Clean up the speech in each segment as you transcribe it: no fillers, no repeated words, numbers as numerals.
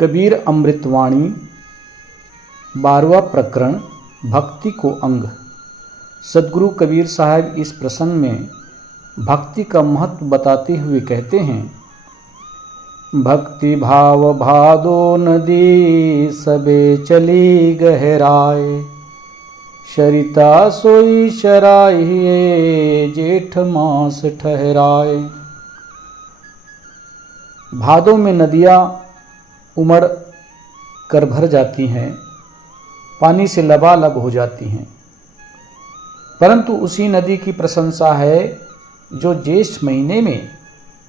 कबीर अमृतवाणी 12वां प्रकरण भक्ति को अंग। सदगुरु कबीर साहब इस प्रसंग में भक्ति का महत्व बताते हुए कहते हैं, भक्ति भाव भादो नदी सबे चली गहराए, शरिता सोई शराहिए जेठ मास ठहराए। भादों में नदियाँ उमड़ कर भर जाती हैं, पानी से लबालब हो जाती हैं, परंतु उसी नदी की प्रशंसा है जो ज्येष्ठ महीने में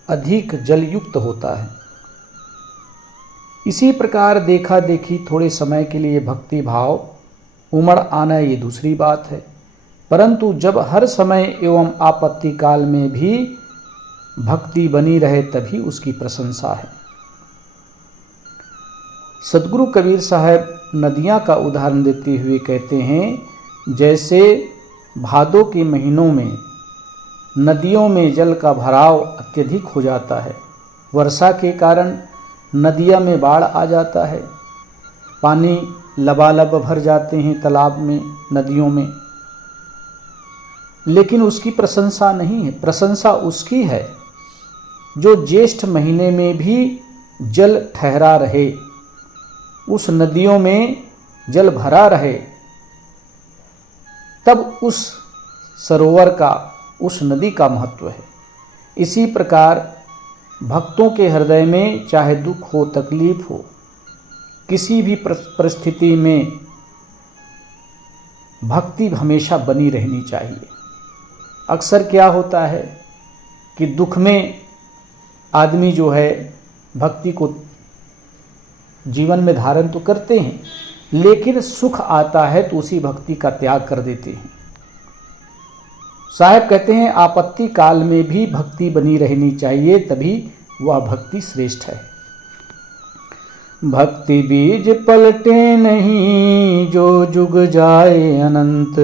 अधिक जलयुक्त होता है। इसी प्रकार देखा देखी थोड़े समय के लिए भक्ति भाव उमड़ आना ये दूसरी बात है, परंतु जब हर समय एवं आपत्ति काल में भी भक्ति बनी रहे तभी उसकी प्रशंसा है। सदगुरु कबीर साहब नदियाँ का उदाहरण देते हुए कहते हैं, जैसे भादों के महीनों में नदियों में जल का भराव अत्यधिक हो जाता है, वर्षा के कारण नदियाँ में बाढ़ आ जाता है, पानी लबालब भर जाते हैं तालाब में, नदियों में, लेकिन उसकी प्रशंसा नहीं है। प्रशंसा उसकी है जो ज्येष्ठ महीने में भी जल ठहरा रहे, उस नदियों में जल भरा रहे, तब उस सरोवर का, उस नदी का महत्व है। इसी प्रकार भक्तों के हृदय में चाहे दुख हो, तकलीफ हो, किसी भी परिस्थिति में भक्ति हमेशा बनी रहनी चाहिए। अक्सर क्या होता है कि दुख में आदमी जो है भक्ति को जीवन में धारण तो करते हैं, लेकिन सुख आता है तो उसी भक्ति का त्याग कर देते हैं। साहब कहते हैं, आपत्ति काल में भी भक्ति बनी रहनी चाहिए, तभी वह भक्ति श्रेष्ठ है। भक्ति बीज पलटे नहीं जो जुग जाए अनंत,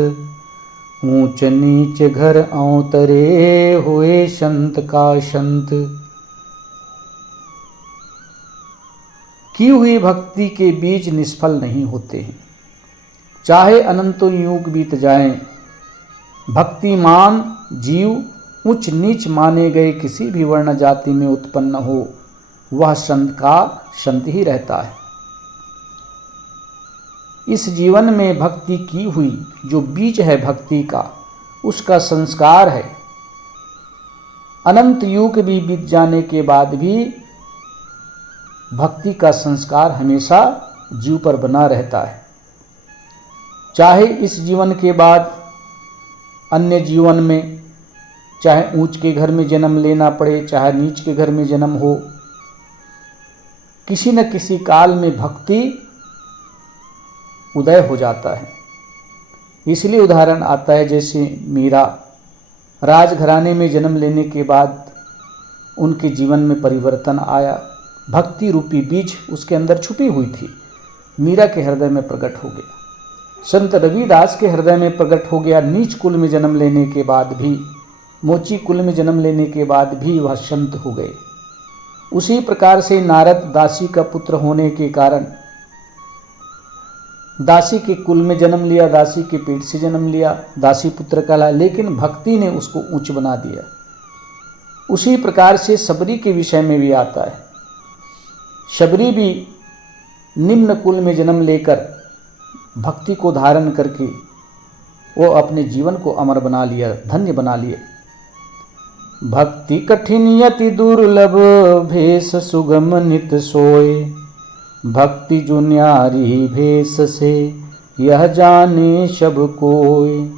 ऊंच नीच घर अवतरे हुए संत का संत। की हुई भक्ति के बीज निष्फल नहीं होते हैं, चाहे अनंतों युग बीत जाएं। भक्तिमान जीव उच्च नीच माने गए किसी भी वर्ण जाति में उत्पन्न हो, वह संत का संत ही रहता है। इस जीवन में भक्ति की हुई जो बीज है भक्ति का, उसका संस्कार है। अनंत युग भी बीत जाने के बाद भी भक्ति का संस्कार हमेशा जीव पर बना रहता है। चाहे इस जीवन के बाद अन्य जीवन में, चाहे ऊंच के घर में जन्म लेना पड़े, चाहे नीच के घर में जन्म हो, किसी न किसी काल में भक्ति उदय हो जाता है। इसलिए उदाहरण आता है, जैसे मीरा राजघराने में जन्म लेने के बाद उनके जीवन में परिवर्तन आया, भक्ति रूपी बीज उसके अंदर छुपी हुई थी, मीरा के हृदय में प्रकट हो गया। संत रविदास के हृदय में प्रकट हो गया। नीच कुल में जन्म लेने के बाद भी, मोची कुल में जन्म लेने के बाद भी वह संत हो गए। उसी प्रकार से नारद दासी का पुत्र होने के कारण दासी के कुल में जन्म लिया, दासी के पेट से जन्म लिया, दासी पुत्र कहलाया, लेकिन भक्ति ने उसको ऊंच बना दिया। उसी प्रकार से शबरी के विषय में भी आता है। शबरी भी निम्न कुल में जन्म लेकर भक्ति को धारण करके वो अपने जीवन को अमर बना लिया, धन्य बना लिया। भक्ति कठिन यति दुर्लभ भेष सुगम नित सोए, भक्ति जो न्यारी भेष से यह जाने सब कोय।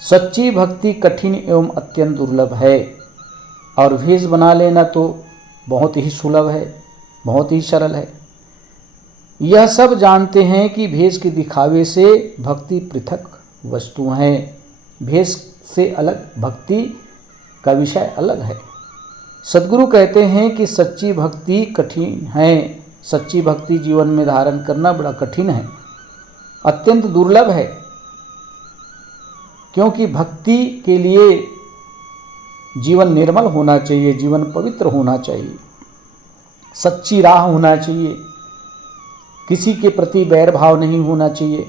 सच्ची भक्ति कठिन एवं अत्यंत दुर्लभ है, और भेष बना लेना तो बहुत ही सुलभ है, बहुत ही सरल है। यह सब जानते हैं कि भेष के दिखावे से भक्ति पृथक वस्तु हैं, भेष से अलग भक्ति का विषय अलग है। सदगुरु कहते हैं कि सच्ची भक्ति कठिन है, सच्ची भक्ति जीवन में धारण करना बड़ा कठिन है, अत्यंत दुर्लभ है, क्योंकि भक्ति के लिए जीवन निर्मल होना चाहिए, जीवन पवित्र होना चाहिए, सच्ची राह होना चाहिए, किसी के प्रति वैर भाव नहीं होना चाहिए।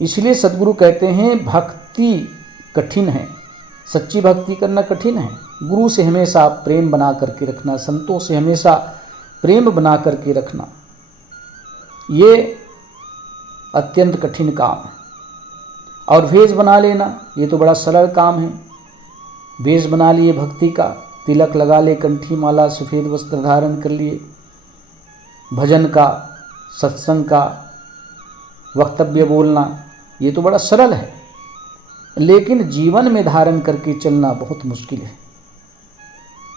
इसलिए सद्गुरु कहते हैं भक्ति कठिन है, सच्ची भक्ति करना कठिन है। गुरु से हमेशा प्रेम बना करके रखना, संतों से हमेशा प्रेम बना करके रखना, ये अत्यंत कठिन काम है। और वेश बना लेना, ये तो बड़ा सरल काम है। वेश बना लिए भक्ति का, तिलक लगा ले, कंठी माला, सफ़ेद वस्त्र धारण कर लिए, भजन का, सत्संग का वक्तव्य बोलना, ये तो बड़ा सरल है। लेकिन जीवन में धारण करके चलना बहुत मुश्किल है।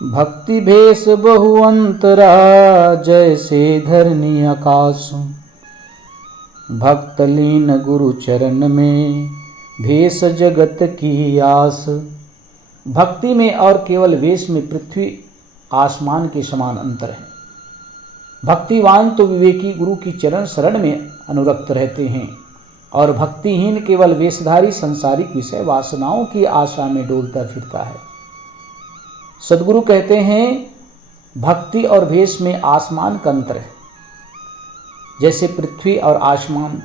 भक्ति भेष बहु अंतरा, जैसे धरनी आकाश, भक्त लीन गुरु चरण में, भेष जगत की आस। भक्ति में और केवल वेश में पृथ्वी आसमान के समान अंतर है। भक्तिवान तो विवेकी गुरु की चरण शरण में अनुरक्त रहते हैं, और भक्तिहीन केवल वेशधारी संसारिक विषय वासनाओं की आशा में डोलता फिरता है। सद्गुरु कहते हैं भक्ति और वेश में आसमान का अंतर है। जैसे पृथ्वी और आसमान,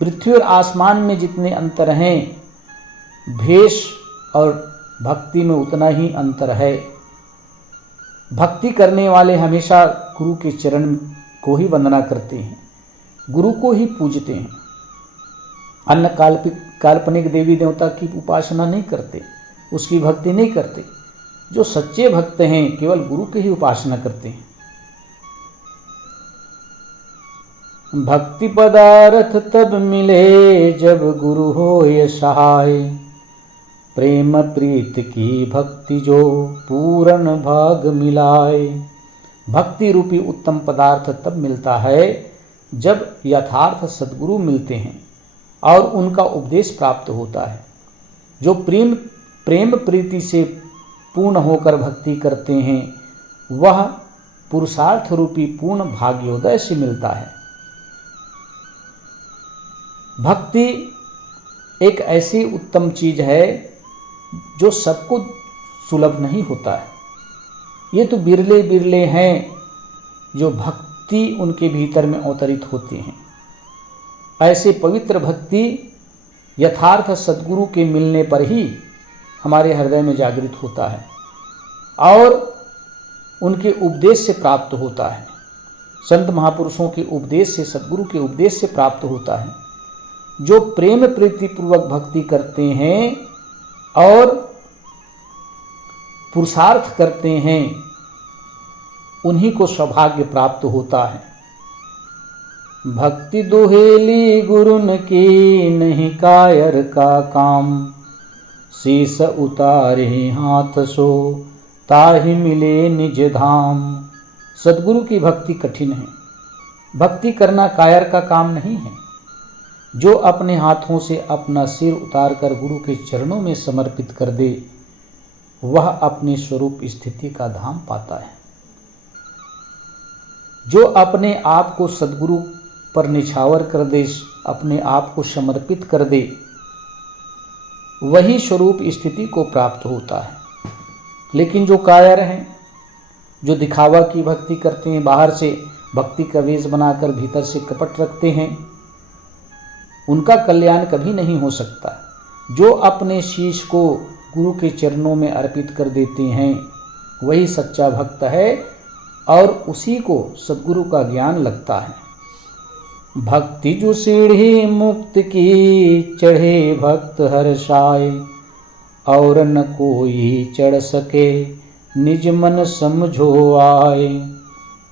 पृथ्वी और आसमान में जितने अंतर हैं, भेष और भक्ति में उतना ही अंतर है। भक्ति करने वाले हमेशा गुरु के चरण को ही वंदना करते हैं, गुरु को ही पूजते हैं। अन्य काल्पनिक देवी देवता की उपासना नहीं करते, उसकी भक्ति नहीं करते। जो सच्चे भक्त हैं केवल गुरु की ही उपासना करते हैं। भक्ति पदार्थ तब मिले जब गुरु हो ये सहाय, प्रेम प्रीत की भक्ति जो पूर्ण भाग मिलाए। भक्ति रूपी उत्तम पदार्थ तब मिलता है जब यथार्थ सद्गुरु मिलते हैं और उनका उपदेश प्राप्त होता है। जो प्रेम प्रीति से पूर्ण होकर भक्ति करते हैं वह पुरुषार्थ रूपी पूर्ण भाग्योदय से मिलता है। भक्ति एक ऐसी उत्तम चीज है जो सबको सुलभ नहीं होता है। ये तो बिरले बिरले हैं जो भक्ति उनके भीतर में अवतरित होती हैं। ऐसे पवित्र भक्ति यथार्थ सद्गुरु के मिलने पर ही हमारे हृदय में जागृत होता है और उनके उपदेश से प्राप्त होता है। संत महापुरुषों के उपदेश से, सद्गुरु के उपदेश से प्राप्त होता है। जो प्रेम प्रीति पूर्वक भक्ति करते हैं और पुरुषार्थ करते हैं उन्हीं को सौभाग्य प्राप्त होता है। भक्ति दुहेली गुरुन की, नहीं कायर का काम, शीस उतारे हाथ सो, ताहि मिले निज धाम। सद्गुरु की भक्ति कठिन है। भक्ति करना कायर का काम नहीं है। जो अपने हाथों से अपना सिर उतारकर गुरु के चरणों में समर्पित कर दे वह अपने स्वरूप स्थिति का धाम पाता है। जो अपने आप को सद्गुरु पर निछावर कर दे, अपने आप को समर्पित कर दे, वही स्वरूप स्थिति को प्राप्त होता है। लेकिन जो कायर हैं, जो दिखावा की भक्ति करते हैं, बाहर से भक्ति का वेश बनाकर भीतर से कपट रखते हैं, उनका कल्याण कभी नहीं हो सकता। जो अपने शीश को गुरु के चरणों में अर्पित कर देते हैं वही सच्चा भक्त है और उसी को सद्गुरु का ज्ञान लगता है। भक्ति जो सीढ़ी मुक्त की, चढ़े भक्त हर्षाए, और न कोई चढ़ सके, निज मन समझो आए।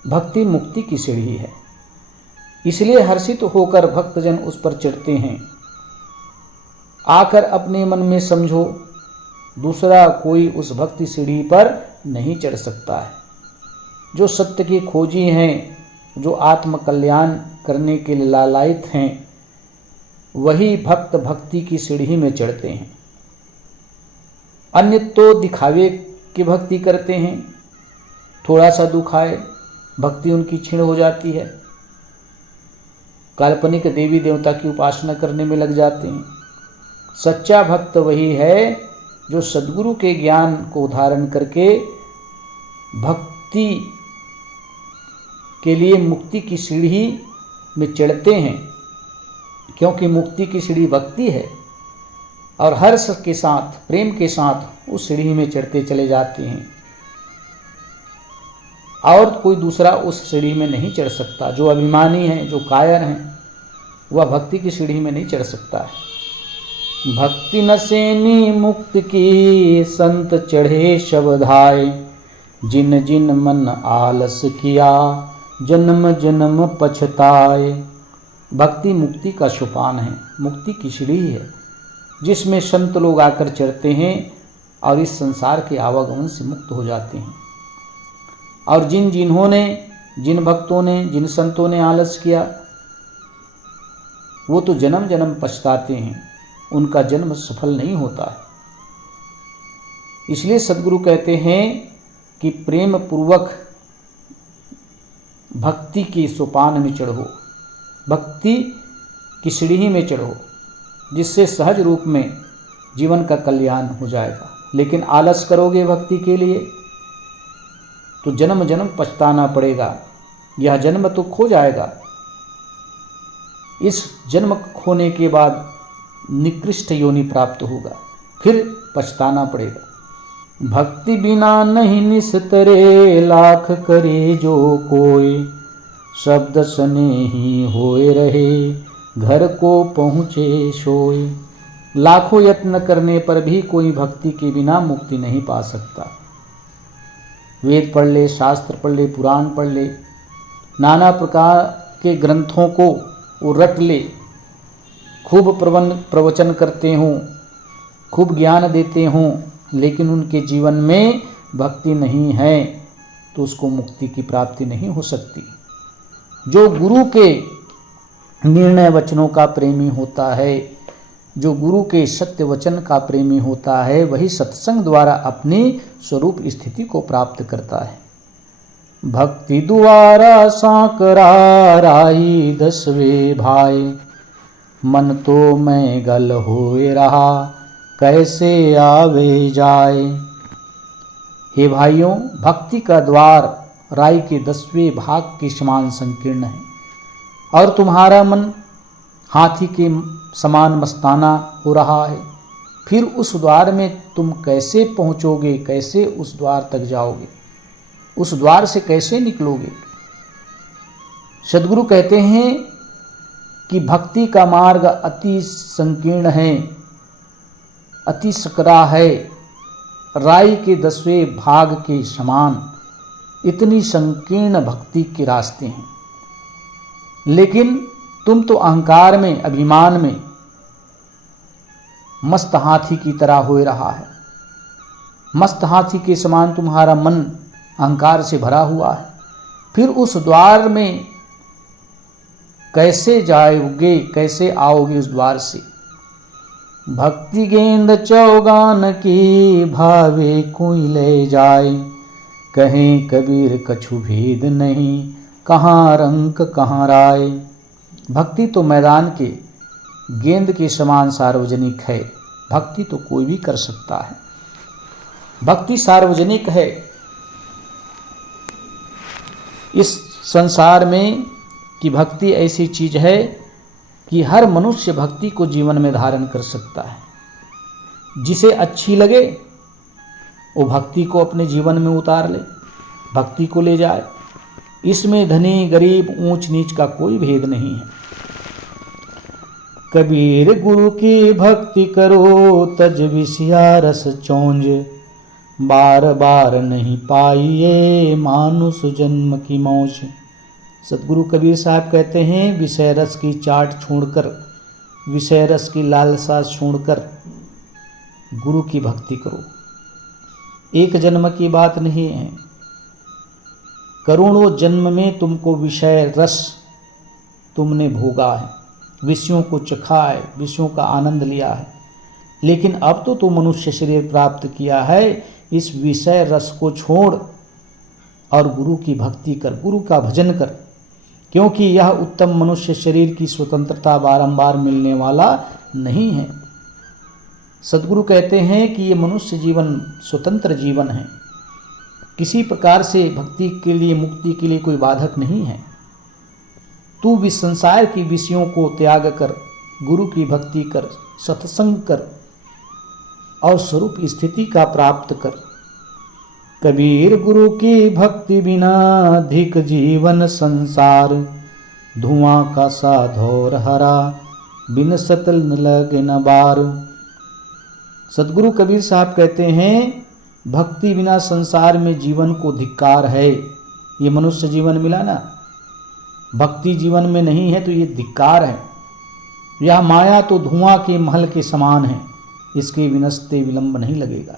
भक्ति मुक्ति की सीढ़ी है, इसलिए हर्षित होकर भक्तजन उस पर चढ़ते हैं। आकर अपने मन में समझो, दूसरा कोई उस भक्ति सीढ़ी पर नहीं चढ़ सकता है। जो सत्य की खोजी हैं, जो आत्म कल्याण करने के लिए लालायित हैं, वही भक्त भक्ति की सीढ़ी में चढ़ते हैं। अन्य तो दिखावे की भक्ति करते हैं, थोड़ा सा दुख आए भक्ति उनकी क्षीण हो जाती है, काल्पनिक देवी देवता की उपासना करने में लग जाते हैं। सच्चा भक्त वही है जो सद्गुरु के ज्ञान को धारण करके भक्ति के लिए मुक्ति की सीढ़ी में चढ़ते हैं, क्योंकि मुक्ति की सीढ़ी भक्ति है, और हर्ष के साथ, प्रेम के साथ उस सीढ़ी में चढ़ते चले जाते हैं, और कोई दूसरा उस सीढ़ी में नहीं चढ़ सकता। जो अभिमानी है, जो कायर हैं, वह भक्ति की सीढ़ी में नहीं चढ़ सकता है। भक्ति न सेनी मुक्ति की, संत चढ़े शबधाए, जिन जिन मन आलस किया, जन्म जन्म पछताए। भक्ति मुक्ति का सोपान है, मुक्ति की सीढ़ी है, जिसमें संत लोग आकर चढ़ते हैं और इस संसार के आवागमन से मुक्त हो जाते हैं। और जिन भक्तों ने, जिन संतों ने आलस किया, वो तो जन्म जन्म पछताते हैं, उनका जन्म सफल नहीं होता है। इसलिए सद्गुरु कहते हैं कि प्रेम पूर्वक भक्ति के सोपान में चढ़ो, भक्ति की सीढ़ी में चढ़ो, जिससे सहज रूप में जीवन का कल्याण हो जाएगा। लेकिन आलस करोगे भक्ति के लिए तो जन्म जन्म पछताना पड़ेगा, यह जन्म तो खो जाएगा। इस जन्म खोने के बाद निकृष्ट योनि प्राप्त होगा, फिर पछताना पड़ेगा। भक्ति बिना नहीं निस्तरे, लाख करे जो कोई, शब्द स्नेही होए रहे, घर को पहुँचे सोए। लाखों यत्न करने पर भी कोई भक्ति के बिना मुक्ति नहीं पा सकता। वेद पढ़ ले, शास्त्र पढ़ ले, पुराण पढ़ ले, नाना प्रकार के ग्रंथों को वो रट ले, खूब प्रवचन करते हों, खूब ज्ञान देते हों, लेकिन उनके जीवन में भक्ति नहीं है तो उसको मुक्ति की प्राप्ति नहीं हो सकती। जो गुरु के निर्णय वचनों का प्रेमी होता है, जो गुरु के सत्य वचन का प्रेमी होता है, वही सत्संग द्वारा अपनी स्वरूप स्थिति को प्राप्त करता है। भक्ति द्वारा सांकरा राई 10वें भाई, मन तो मैं गल होए रहा, कैसे आवे जाए। हे भाइयों, भक्ति का द्वार राई के 10वें भाग के समान संकीर्ण है, और तुम्हारा मन हाथी के समान मस्ताना हो रहा है। फिर उस द्वार में तुम कैसे पहुँचोगे, कैसे उस द्वार तक जाओगे, उस द्वार से कैसे निकलोगे। सद्गुरु कहते हैं कि भक्ति का मार्ग अति संकीर्ण है, अति सकरा है, राई के 10वें भाग के समान इतनी संकीर्ण भक्ति के रास्ते हैं। लेकिन तुम तो अहंकार में, अभिमान में मस्त हाथी की तरह हो रहा है। मस्त हाथी के समान तुम्हारा मन अहंकार से भरा हुआ है। फिर उस द्वार में कैसे जाओगे, कैसे आओगे उस द्वार से। भक्ति गेंद चौगान की, भावे कोई ले जाए, कहें कबीर कछु भेद नहीं, कहाँ रंक कहाँ राय। भक्ति तो मैदान के गेंद के समान सार्वजनिक है, भक्ति तो कोई भी कर सकता है। भक्ति सार्वजनिक है। इस संसार में कि भक्ति ऐसी चीज है कि हर मनुष्य भक्ति को जीवन में धारण कर सकता है। जिसे अच्छी लगे वो भक्ति को अपने जीवन में उतार ले, भक्ति को ले जाए। इसमें धनी गरीब ऊंच नीच का कोई भेद नहीं है। कबीर गुरु की भक्ति करो, तज विषया रस चौंज, बार बार नहीं पाइए मानुष जन्म की मौज। सतगुरु कबीर साहब कहते हैं, विषय रस की चाट छोड़कर, विषय रस की लालसा छोड़कर गुरु की भक्ति करो। एक जन्म की बात नहीं है, करोड़ों जन्म में तुमको विषय रस तुमने भोगा है, विषयों को चखा है, विषयों का आनंद लिया है। लेकिन अब तो तुम मनुष्य शरीर प्राप्त किया है, इस विषय रस को छोड़ और गुरु की भक्ति कर, गुरु का भजन कर, क्योंकि यह उत्तम मनुष्य शरीर की स्वतंत्रता बारंबार मिलने वाला नहीं है। सद्गुरु कहते हैं कि ये मनुष्य जीवन स्वतंत्र जीवन है, किसी प्रकार से भक्ति के लिए, मुक्ति के लिए कोई बाधक नहीं है। तू भी संसार के विषयों को त्याग कर गुरु की भक्ति कर, सत्संग कर और स्वरूप स्थिति का प्राप्त कर। कबीर गुरु की भक्ति बिना अधिक जीवन संसार, धुआं का साधौर हरा बिन सतल न लगे न बार। सदगुरु कबीर साहब कहते हैं, भक्ति बिना संसार में जीवन को धिक्कार है। ये मनुष्य जीवन मिला ना, भक्ति जीवन में नहीं है तो ये धिक्कार है। यह माया तो धुआं के महल के समान है, इसके विनष्टे विलंब नहीं लगेगा।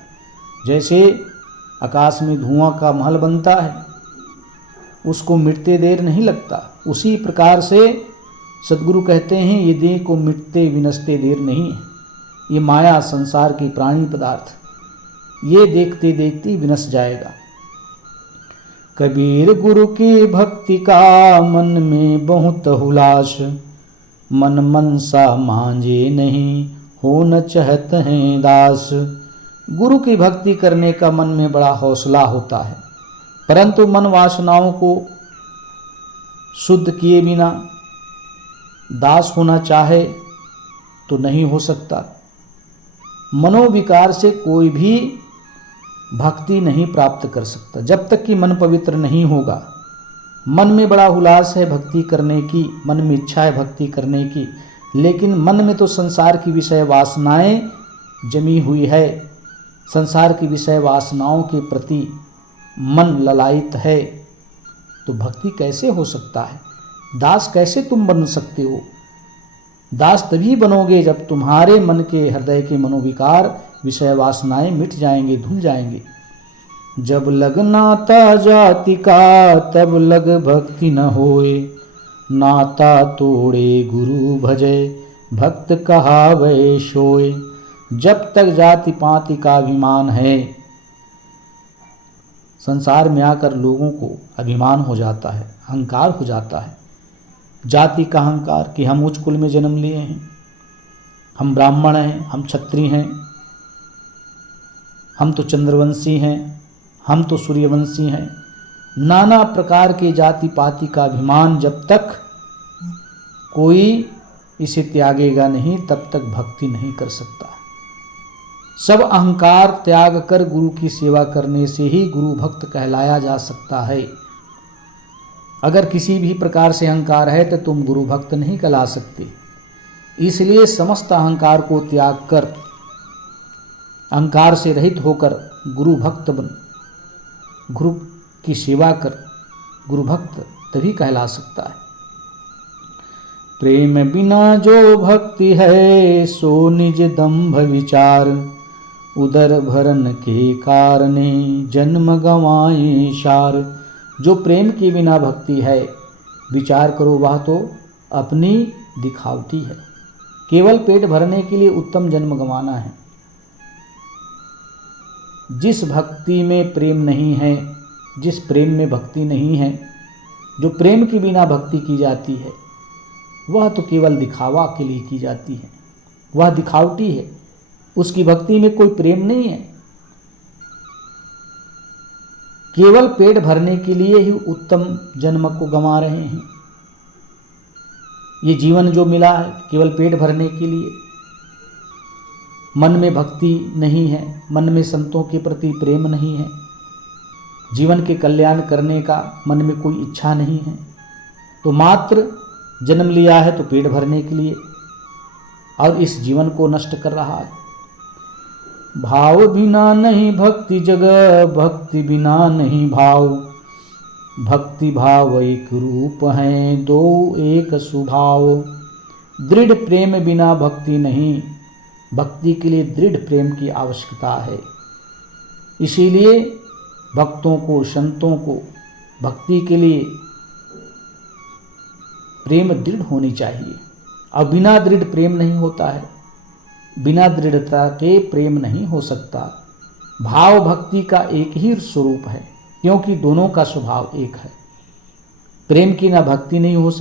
जैसे आकाश में धुआं का महल बनता है, उसको मिटते देर नहीं लगता, उसी प्रकार से सदगुरु कहते हैं ये देह को मिटते विनष्टे देर नहीं है। ये माया संसार की प्राणी पदार्थ, ये देखते देखते विनश जाएगा। कबीर गुरु की भक्ति का मन में बहुत हुलास, मन मनसा मांझे नहीं हो न चाहत हैं दास। गुरु की भक्ति करने का मन में बड़ा हौसला होता है, परंतु मन वासनाओं को शुद्ध किए बिना दास होना चाहे तो नहीं हो सकता। मनोविकार से कोई भी भक्ति नहीं प्राप्त कर सकता जब तक कि मन पवित्र नहीं होगा। मन में बड़ा उल्लास है भक्ति करने की, मन में इच्छा है भक्ति करने की, लेकिन मन में तो संसार की विषय वासनाएं जमी हुई है। संसार की विषय वासनाओं के प्रति मन ललायित है, तो भक्ति कैसे हो सकता है? दास कैसे तुम बन सकते हो? दास तभी बनोगे जब तुम्हारे मन के, हृदय के मनोविकार, विषय वासनाएं मिट जाएंगे, धुल जाएंगे। जब लग नाता जाति का तब लग भक्ति न होए, नाता तोड़े गुरु भजे भक्त कहावे सोए। जब तक जाति पाति का अभिमान है, संसार में आकर लोगों को अभिमान हो जाता है, अहंकार हो जाता है। जाति का अहंकार कि हम उच्च कुल में जन्म लिए हैं, हम ब्राह्मण हैं, हम क्षत्रिय हैं, हम तो चंद्रवंशी हैं, हम तो सूर्यवंशी हैं। नाना प्रकार के जाति पाति का अभिमान जब तक कोई इसे त्यागेगा नहीं, तब तक भक्ति नहीं कर सकता। सब अहंकार त्याग कर गुरु की सेवा करने से ही गुरु भक्त कहलाया जा सकता है। अगर किसी भी प्रकार से अहंकार है तो तुम गुरु भक्त नहीं कहला सकते। इसलिए समस्त अहंकार को त्याग कर, अहंकार से रहित होकर गुरु भक्त बन, गुरु की सेवा कर, गुरु भक्त तभी कहला सकता है। प्रेम बिना जो भक्ति है सो निज दंभ विचार, उदर भरन के कारणे जन्म गंवाए शार। जो प्रेम के बिना भक्ति है, विचार करो वह तो अपनी दिखावटी है, केवल पेट भरने के लिए उत्तम जन्म गंवाना है। जिस भक्ति में प्रेम नहीं है, जिस प्रेम में भक्ति नहीं है, जो प्रेम के बिना भक्ति की जाती है, वह तो केवल दिखावा के लिए की जाती है, वह दिखावटी है। उसकी भक्ति में कोई प्रेम नहीं है, केवल पेट भरने के लिए ही उत्तम जन्म को गंवा रहे हैं। ये जीवन जो मिला है केवल पेट भरने के लिए। मन में भक्ति नहीं है, मन में संतों के प्रति प्रेम नहीं है, जीवन के कल्याण करने का मन में कोई इच्छा नहीं है, तो मात्र जन्म लिया है तो पेट भरने के लिए और इस जीवन को नष्ट कर रहा है। भाव बिना नहीं भक्ति जग, भक्ति बिना नहीं भाव, भक्ति भाव एक रूप हैं दो एक स्वभाव। दृढ़ प्रेम बिना भक्ति नहीं, भक्ति के लिए दृढ़ प्रेम की आवश्यकता है। इसीलिए भक्तों को, संतों को भक्ति के लिए प्रेम दृढ़ होनी चाहिए। और बिना दृढ़ प्रेम नहीं होता है, बिना दृढ़ता के प्रेम नहीं हो सकता। भाव भक्ति का एक ही स्वरूप है, क्योंकि दोनों का स्वभाव एक है। प्रेम की ना भक्ति नहीं हो सकती।